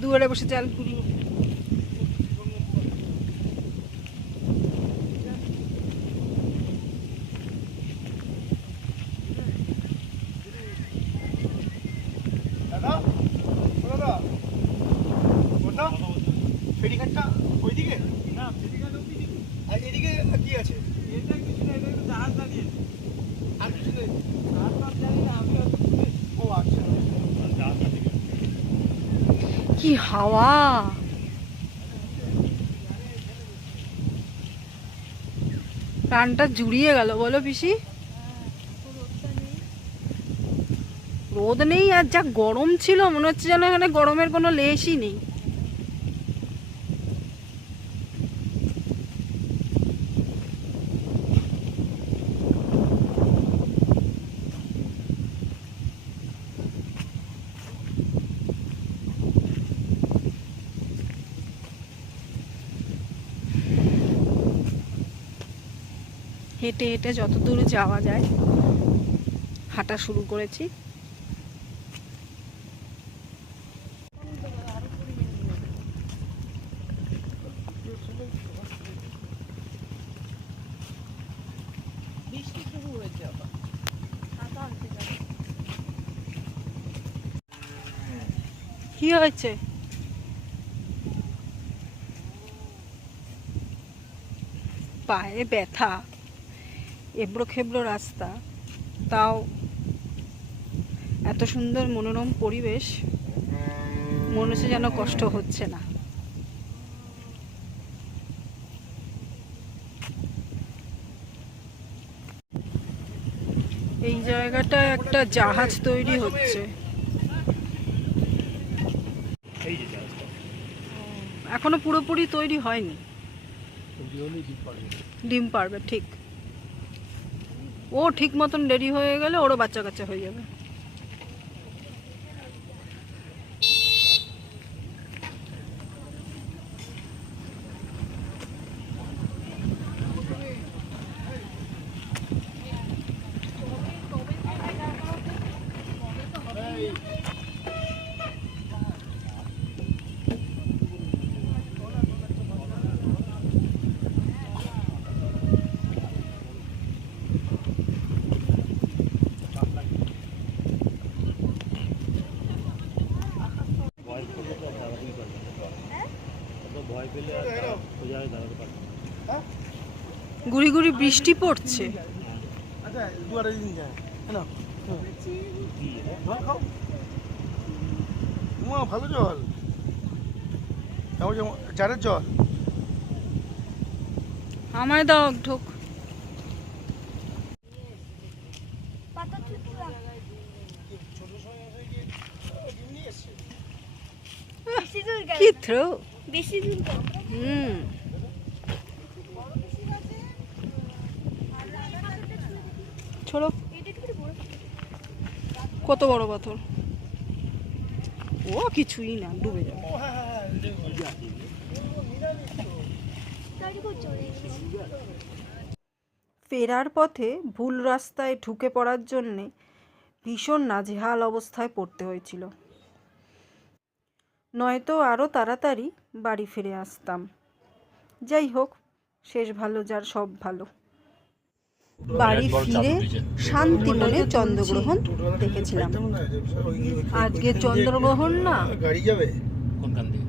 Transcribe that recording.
দুয়ারে বসে চাল পুরি। ফেরিঘাটটা ওইদিকে না, ফেরিঘাট ওইদিকে। আর এদিকে কি আছে? এটা কিছু না, এটা জাহাজ দাঁড়িয়ে। আর কিছু নেই। আর সব জানি না আমি। ও আচ্ছা, জাহাজ দাঁড়িয়ে। কি হাওয়া! প্রাণটা জুড়িয়ে গেল বলো পিসি। রোদ নেই আর যা গরম ছিল, মনে হচ্ছে যেন এখানে গরমের কোনো লেশই নেই। হেঁটে হেঁটে যত দূর যাওয়া যায় হাঁটা শুরু করেছি। কি হয়েছে? পায়ে ব্যথা, এবড়ো খেবড়ো রাস্তা, তাও এত সুন্দর মনোরম পরিবেশ, মনে হচ্ছে যেন কষ্ট হচ্ছে না। এই জায়গাটা একটা জাহাজ তৈরি হচ্ছে। এখনো পুরোপুরি তৈরি হয়নি। ডিম পারবে ঠিক। ও ঠিক মতন রেডি হয়ে গেলে ওরও বাচ্চা কাচ্চা হয়ে যাবে। গুড়ি গুড়ি বৃষ্টি পড়ছে। ভালো জল, চারের জল। আমায় দাও ঢোক। কি থ্রো! ছোড়ো। কত বড় পাথর! ও কিছুই না, ডুবে যাবে। ফেরার পথে ভুল রাস্তায় ঢুকে পড়ার জন্যে ভীষণ নাজেহাল অবস্থায় পড়তে হয়েছিল, নয়তো আরও তাড়াতাড়ি বাড়ি ফিরে আসতাম। যাই হোক, শেষ ভালো যার সব ভালো। বাড়ি ফিরে শান্তি মনে চন্দ্রগ্রহণ দেখেছিলাম। আজকে চন্দ্রগ্রহণ না, গাড়ি যাবে কোনখান দিয়ে?